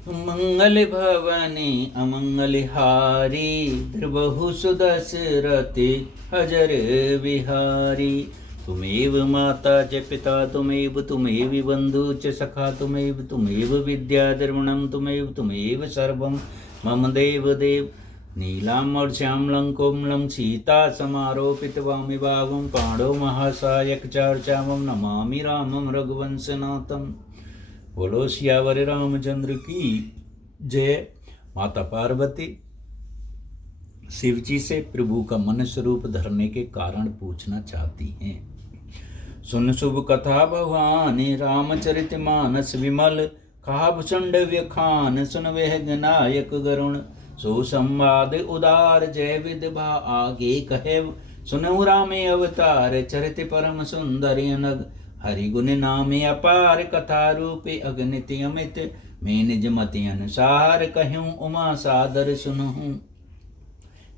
मंगल भवनी अमंगल हारी, द्रबहु सुदशरथ हजर विहारी। तुमेव माता च पिता तुमेव बंधु च सखा तुमेव विद्या द्रविणं तुमेव सर्वं मम देव। नीलां श्यामलं कोमलं सीता समारोपित वामिभावं, पाणौ महासायक चार्चामं नमामि रामं रघुवंशनाथम। बोलो सियावर रामचंद्र की जय। माता पार्वती शिव जी से प्रभु का मन स्वरूप धरने के कारण पूछना चाहती हैं। सुन शुभ कथा भवानी, रामचरित मानस विमल। कहा भूषण व्यखान, सुन वह नायक गरुण। सो संवाद उदार, जय विधवा आगे कहे। सुनऊ रामे अवतार, चरित परम सुंदर अनग। हरि गुण नामे अपार, कथा रूपे अगणित अमित। मैं निज मति अनुसार, कहूँ उमा सादर सुनहूँ।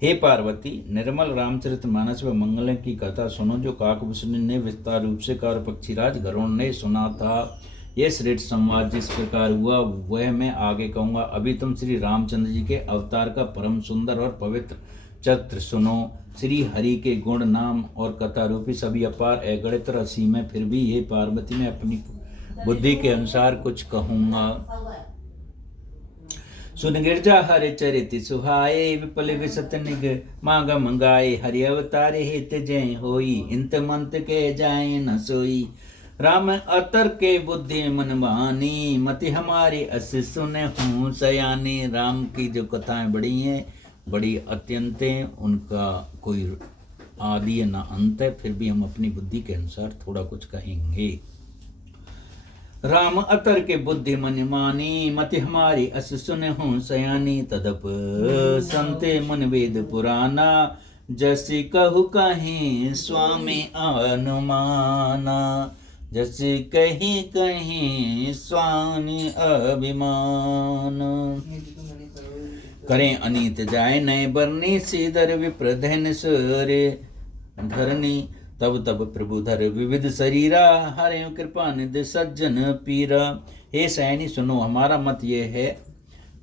हे पार्वती, निर्मल रामचरित मानस व मंगल की कथा सुनो, जो काकभूषण ने विस्तार रूप से कार पक्षीराज गरुड़ ने सुना था। यह श्रेष्ठ संवाद जिस प्रकार हुआ वह मैं आगे कहूँगा। अभी तुम श्री रामचंद्र जी के अवतार का परम सुंदर और पवित्र चरित्र सुनो। श्री हरि के गुण नाम और कथा रूपी सभी अपार अगणित असीम है। फिर भी ये पार्वती मैं अपनी बुद्धि के अनुसार कुछ कहूँगा। सुन गिरजा हरि चरित सुहाए, विपल विसत निग मांग मंगाए। हरि अवतारे हित जय होई, इंत मंत के जाए न सोई। राम अतर के बुद्धि मन बानी, मति हमारी अस सुन हूँ सयानी। राम की जो कथाएं बड़ी हैं, बड़ी अत्यंत हैं, उनका कोई आदि है ना अंत है। फिर भी हम अपनी बुद्धि के अनुसार थोड़ा कुछ कहेंगे। राम अतर के बुद्धि मन मानी, मति हमारी अस सुन हूँ सयानी। तदप संते मुन वेद पुराना, जैसी कहु कहीं स्वामी अनुमाना। जैसे कहीं कहीं स्वामी अभिमान। करें अनीत जाए नए बरनी, सीधर विप्रधन सूर्य धरनी। तब तब प्रभु धर विविध शरीरा, हरे कृपा निधि सज्जन पीरा। हे सैनी सुनो, हमारा मत यह है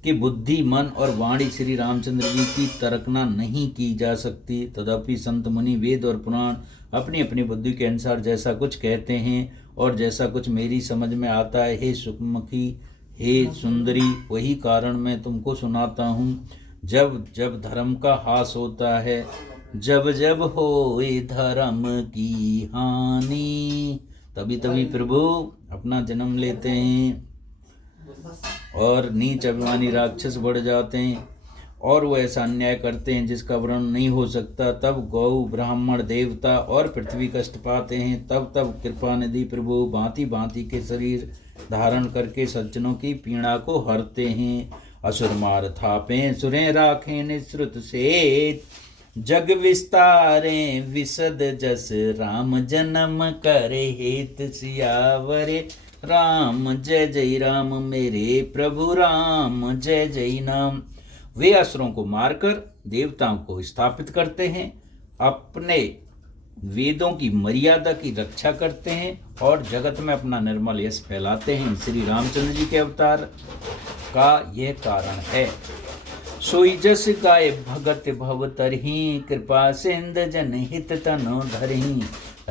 कि बुद्धि मन और वाणी श्री रामचंद्र जी की तर्कना नहीं की जा सकती। तथापि संत मुनि वेद और पुराण अपनी अपनी बुद्धि के अनुसार जैसा कुछ कहते हैं और जैसा कुछ मेरी समझ में आता है। हे सुखमुखी, हे सुंदरी, वही कारण मैं तुमको सुनाता हूँ। जब जब धर्म का हास होता है, जब जब होए धर्म की हानि, तभी तभी प्रभु अपना जन्म लेते हैं और नीच अभिमानी राक्षस बढ़ जाते हैं और वो ऐसा अन्याय करते हैं जिसका वर्णन नहीं हो सकता। तब गौ ब्राह्मण देवता और पृथ्वी कष्ट पाते हैं। तब तब कृपा निधि प्रभु भांति भांति के शरीर धारण करके सज्जनों की पीड़ा को हरते हैं। असुर मार थापे सुरें राखें निश्रुत से, जग विस्तारे विशद जस राम जन्म करे हेत। सियावरे राम जय जय राम, मेरे प्रभु राम जय जय नाम। वे असुरों को मारकर देवताओं को स्थापित करते हैं, अपने वेदों की मर्यादा की रक्षा करते हैं और जगत में अपना निर्मल यश फैलाते हैं। श्री रामचंद्र जी के अवतार का यह कारण है। सोई जस गाय भगत भव तरही, कृपा सिंध जन हित तनो धरही।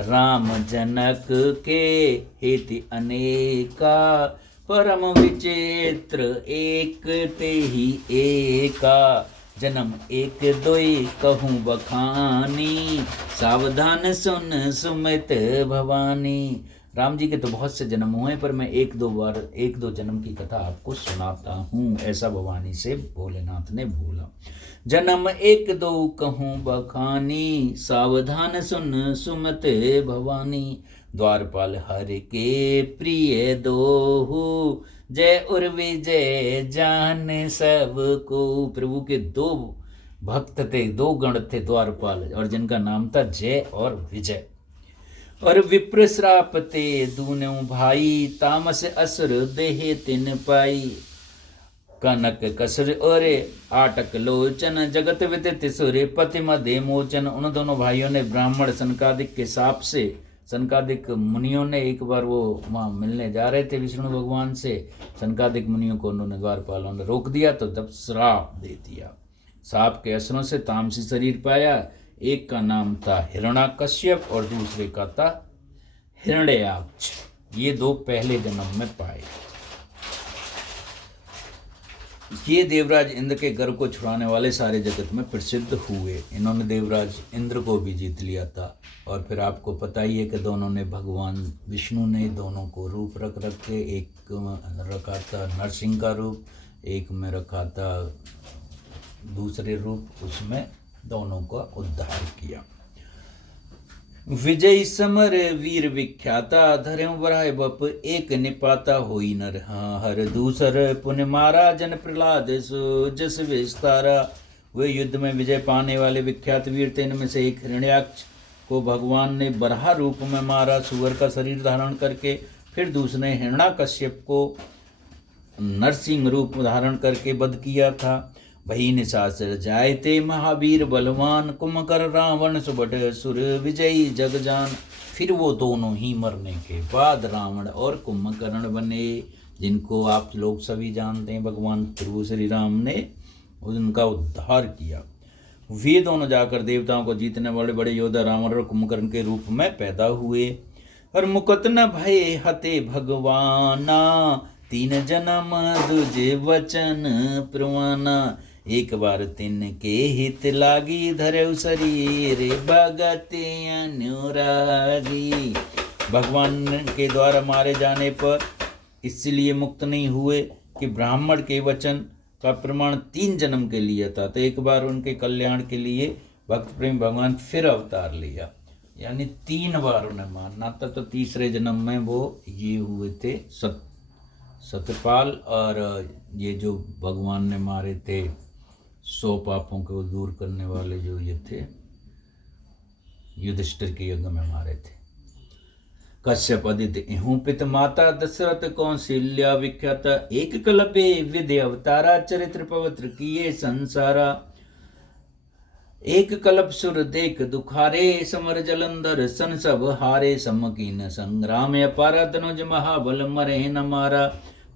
राम जनक के हेति अनेका, परम विचित्र एक ते ही एका। जन्म एक दोई कहूँ बखानी, सावधान सुन सुमित भवानी। राम जी के तो बहुत से जन्म हुए, पर मैं एक दो जन्म की कथा आपको सुनाता हूँ। ऐसा भवानी से भोलेनाथ ने बोला। जन्म एक दो कहूँ बखानी, सावधान सुन सुमत भवानी। द्वारपाल हर के प्रिय दोहु, जय और विजय जान सबको। प्रभु के दो भक्त थे, दो गण थे द्वारपाल, और जिनका नाम था जय और विजय। और विप्र श्राप ते दूनों भाई, तामस असुर देह तिन पाई। कनक कसर और आटक लोचन, जगत विदित सुर पति मध्य मोचन। उन दोनों भाइयों ने ब्राह्मण सनकादिक के शाप से सनकादिक मुनियों ने एक बार वो वहाँ मिलने जा रहे थे विष्णु भगवान से, सनकादिक मुनियों को उन्होंने द्वारपालों ने रोक दिया, तो तब श्राप दे दिया। सांप के असरों से तामसी शरीर पाया। एक का नाम था हिरण्याकश्यप और दूसरे का था हिरण्याक्ष। ये दो पहले जन्म में पाए। ये देवराज इंद्र के गर्व को छुड़ाने वाले सारे जगत में प्रसिद्ध हुए। इन्होंने देवराज इंद्र को भी जीत लिया था। और फिर आपको पता ही है कि दोनों ने, भगवान विष्णु ने दोनों को रूप रख के, एक में रखा था नरसिंह का रूप, एक में रखा था दूसरे रूप, उसमें दोनों का उद्धार किया। विजय समर वीर विख्याता, धर्म वराय बप एक निपाता होई नर हर दूसर, पुण्य मारा जन प्रहलाद सो जस विस्तारा। वे युद्ध में विजय पाने वाले विख्यात वीर थे। इनमें से एक हिरण्याक्ष को भगवान ने बराह रूप में मारा, सुअर का शरीर धारण करके। फिर दूसरे हिरण्याकश्यप को नरसिंह रूप धारण करके वध किया था। वही निशाचर जायते महावीर बलवान, कुंभकर रावण सुबट सुर विजयी जगजान। फिर वो दोनों ही मरने के बाद रावण और कुंभकर्ण बने, जिनको आप लोग सभी जानते हैं। भगवान प्रभु श्री राम ने उनका उद्धार किया। वे दोनों जाकर देवताओं को जीतने वाले बड़े योद्धा रावण और कुंभकर्ण के रूप में पैदा हुए। और मुकत न भय हते भगवाना, तीन जन्म दुजे वचन प्रवाना। एक बार तिनके हित लागी, धरऊ शरीर भगत अनुरागी। भगवान के द्वारा मारे जाने पर इसलिए मुक्त नहीं हुए कि ब्राह्मण के वचन का प्रमाण 3 जन्म के लिए था। तो एक बार उनके कल्याण के लिए भक्त प्रेम भगवान फिर अवतार लिया, यानी 3 बार उन्हें मारना था। तो तीसरे जन्म में वो ये हुए थे सतपाल, और ये जो भगवान ने मारे थे 100 पापों को दूर करने वाले जो ये थे, युधिष्ठिर के युग में मारे थे। कश्यप आदित्य इहूं पित माता, दशरथ कौशल्या विख्यात। एक कल्पे विद्य अवतारा, चरित्र पवित्र किए संसारा। एक कल्प सुर देख दुखारे, समर जलंधर सन सब हारे। समकीन संग्राम अपारा, तनुज महाबल मरे न मारा।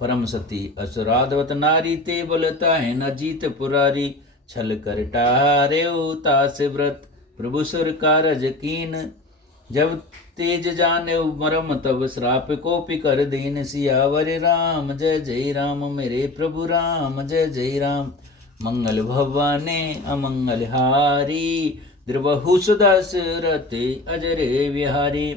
परम सती असुराधवत नारी, ते बलता है न जीत पुरारी। छल कर टारे तास व्रत, प्रभु सुर कारज कीन। जब तेज जाने मरम, तब श्राप कोपि कर दीन। सियावर राम जय जय राम, मेरे प्रभु राम जय जय राम। मंगल भवाने अमंगल हारी, द्रवहु सुदशरथ अजरे विहारी।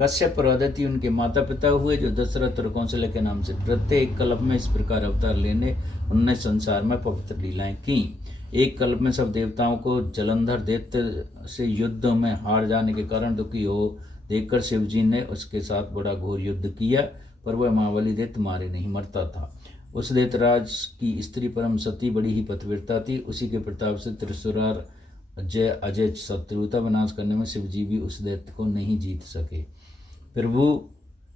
कश्यप और अदिति उनके माता पिता हुए, जो दशरथ और कौशल्या के नाम से प्रत्येक कल्प में इस प्रकार अवतार लेने उन्होंने संसार में पवित्र लीलाएं की। एक कल्प में सब देवताओं को जलंधर दैत्य से युद्ध में हार जाने के कारण दुखी हो देखकर शिव जी ने उसके साथ बड़ा घोर युद्ध किया, पर वह महाबली दैत्य मारे नहीं मरता था। उस दैत्यराज की स्त्री परम सती बड़ी ही पतिव्रता थी। उसी के प्रताप से त्रिशूरार अजय शत्रुता विनाश करने में शिव जी भी उस दैत्य को नहीं जीत सके। प्रभु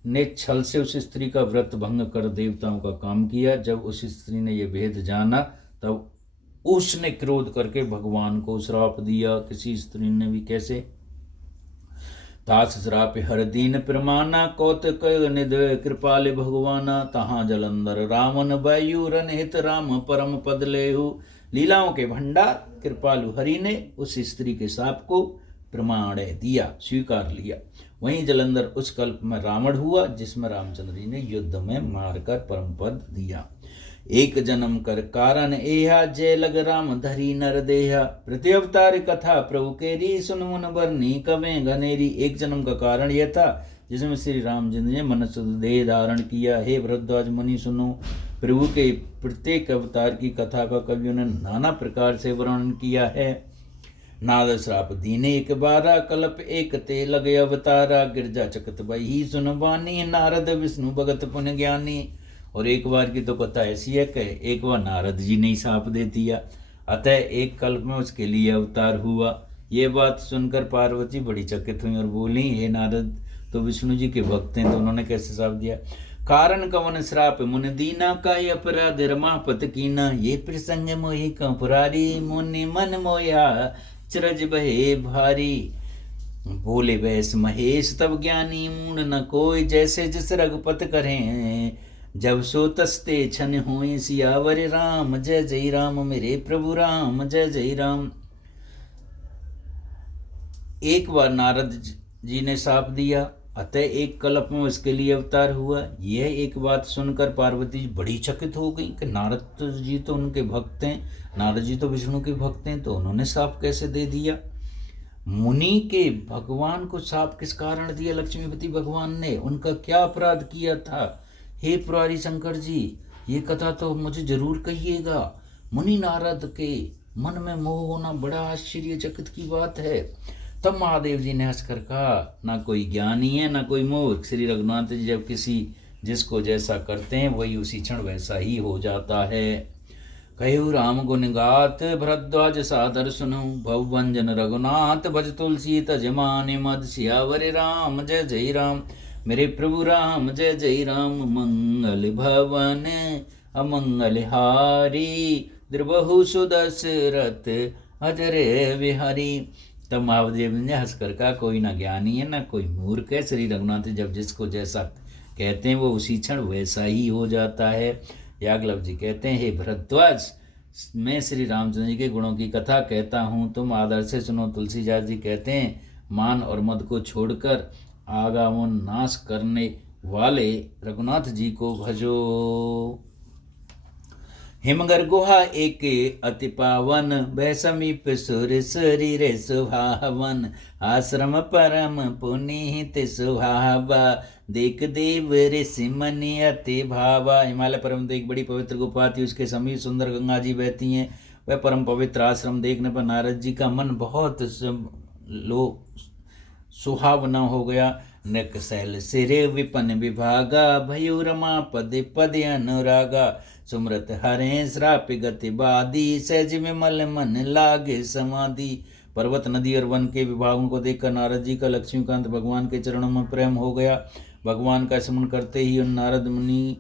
ने छल से उस स्त्री का व्रत भंग कर देवताओं का काम किया। जब उस स्त्री ने यह भेद जाना, तब उसने क्रोध करके भगवान को श्राप दिया। किसी स्त्री ने भी कैसे? तास श्राप हर दीन प्रमाना, कौतक निध कृपाल भगवाना। तहाँ जलंधर रावण वायु रनहित, राम परम पद लेहु। लीलाओं के भंडार कृपालु हरि ने उस स्त्री के शाप को प्रमाण दिया, स्वीकार लिया। वहीं जलंधर उस कल्प में रावण हुआ, जिसमें रामचंद्र जी ने युद्ध में मारकर परम पद दिया। एक जन्म कर कारण एहा, जय लग राम धरी नर देहा। प्रत्यवतार कथा प्रभु केरी, सुन मुन बरनी कवें घनेरी। एक जन्म का कारण यह था जिसमें श्री रामचंद्र ने मनुष्य देह धारण किया। हे भरद्वाज मुनि सुनो, प्रभु के प्रत्येक अवतार की कथा का कवियों ने नाना प्रकार से वर्णन किया है। नाद श्राप दीने एक बारा, कल्प एक ते लगे अवतारा। गिरजा चकत बही सुन बानी, नारद विष्णु भगत पुण्य ज्ञानी। और एक बार की तो कथा ऐसी है कि एक बार नारद जी ने शाप दे दिया, अतः एक कल्प में उसके लिए अवतार हुआ। ये बात सुनकर पार्वती बड़ी चकित हुई और बोली, हे नारद तो विष्णु जी के भक्त हैं, तो उन्होंने कैसे श्राप दिया? कारण कवन श्राप मुन दीना, का अपराध रमापत कीना। ये प्रसंग मोहि कंपुरारी, मुनि मन मोया चरज बहे भारी। बोले वैस महेश तब ज्ञानी मूण न कोई, जैसे जिस रघुपत करें जब सो तस्ते छन हुए। सियावर राम जय जय राम, मेरे प्रभु राम जय जय राम। एक बार नारद जी ने शाप दिया, अतः एक कल्प में इसके लिए अवतार हुआ। यह एक बात सुनकर पार्वती जी बड़ी चकित हो गई कि नारद जी तो उनके भक्त हैं, नारद जी तो विष्णु के भक्त हैं, तो उन्होंने शाप कैसे दे दिया। मुनि के भगवान को शाप किस कारण दिया लक्ष्मीपति भगवान ने, उनका क्या अपराध किया था। हे पुरारी शंकर जी, ये कथा तो मुझे जरूर कहिएगा। मुनि नारद के मन में मोह होना बड़ा आश्चर्यचकित की बात है। तब महादेव जी ने हंसकर कहा, ना कोई ज्ञानी है ना कोई मूर्ख। श्री रघुनाथ जी जब किसी जिसको जैसा करते हैं वही उसी क्षण वैसा ही हो जाता है। कहु राम गुण गात भरद्वाज सादर सुनु, भवभंजन रघुनाथ भज तुलसी तज माने मद। सियावर राम जय जय राम, मेरे प्रभु राम जय जय राम। मंगल भवन अमंगल हारी, द्रबहु सुदशरथ अजर विहारी। तब महादेव ने हंसकर कहा, कोई ना ज्ञानी है ना कोई मूर्ख है। श्री रघुनाथ जब जिसको जैसा कहते हैं वो उसी क्षण वैसा ही हो जाता है। याज्ञवल्क्य जी कहते हैं, हे भरद्वाज, मैं श्री रामचंद्र जी के गुणों की कथा कहता हूँ, तुम आदर से सुनो। तुलसीदास जी कहते हैं, मान और मद को छोड़कर आगावन नाश करने वाले रघुनाथ जी को भजो। हिमगर गुहा एक अति पावन, भय समीप सुर शरीर सुहावन। आश्रम परम पुनीत सुहावा, देख देव ऋषि मनि अति भावा। हिमालय पर्वत तो एक बड़ी पवित्र गुफा थी, उसके समीप सुंदर गंगा जी बहती हैं। वह परम पवित्र आश्रम देखने पर नारद जी का मन बहुत सुहावना हो गया। नृक शैल सिरे विपन विभागा, भयु रमा पद पद अनुरागा। सुमृत हरे श्राप गति बादी, सहज में मल मन लागे समाधि। पर्वत नदी और वन के विभागों को देखकर नारद जी का लक्ष्मीकांत भगवान के चरणों में प्रेम हो गया। भगवान का स्मरण करते ही उन नारद मुनि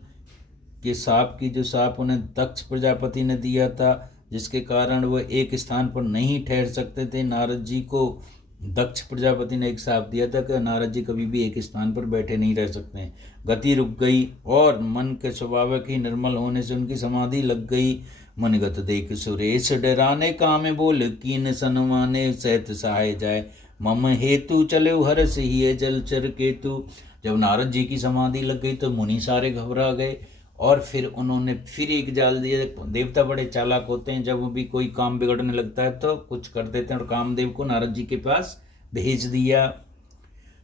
के साप की जो साप उन्हें दक्ष प्रजापति ने दिया था, जिसके कारण वह एक स्थान पर नहीं ठहर सकते थे, नारद जी को दक्ष प्रजापति ने एक शाप दिया था कि नारद जी कभी भी एक स्थान पर बैठे नहीं रह सकते हैं। गति रुक गई और मन के स्वाभाविक ही निर्मल होने से उनकी समाधि लग गई। मनगत देख सुरेश डराने, कामे बोल कीन सनमाने। सहत सहाय जाए मम हेतु, चले हर्ष ही जलचर केतु। जब नारद जी की समाधि लग गई तो मुनि सारे घबरा गए और फिर उन्होंने फिर एक जाल दिया। देवता बड़े चालाक होते हैं, जब भी कोई काम बिगड़ने लगता है तो कुछ कर देते हैं, और कामदेव को नारद जी के पास भेज दिया।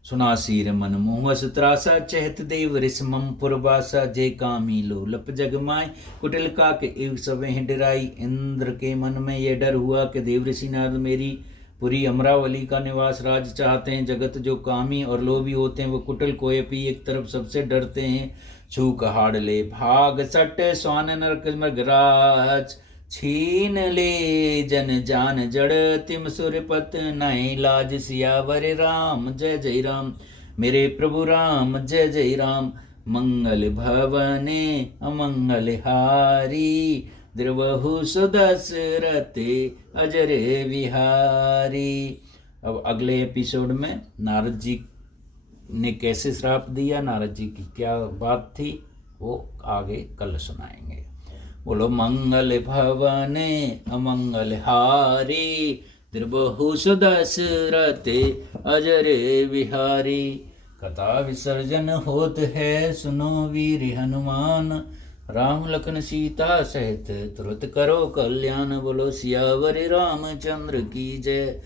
सुना सीर मन मोहस त्रासा, चहत देव ऋष मम पुरवासा। जे कामी लोलप जग माय, कुटिल का के एव सब डराई। इंद्र के मन में यह डर हुआ कि देव ऋषि नारद मेरी पुरी अमरावली का निवास राज चाहते हैं। जगत जो कामी और लोभी होते हैं वो कुटिल कोयपी एक तरफ सबसे डरते हैं। छूक हाड़ ले भाग सट, स्वान नरक मृगराज। छीन ले जन जान जड़, तिम सुरपत नय लाज। सियावर राम जय जय राम, मेरे प्रभु राम जय जय राम। मंगल भवने अमंगल हारी, द्रवहु सुदशरथ अजर विहारी। अब अगले एपिसोड में नारद जी ने कैसे श्राप दिया, नारद जी की क्या बात थी, वो आगे कल सुनाएंगे। बोलो मंगल भवने अमंगल हारी, द्रवहु सुदशरथ अजर विहारी। कथा विसर्जन होत है, सुनो वीर हनुमान। राम लखन सीता सहित तुरत करो कल्याण। बोलो सियावर रामचंद्र की जय।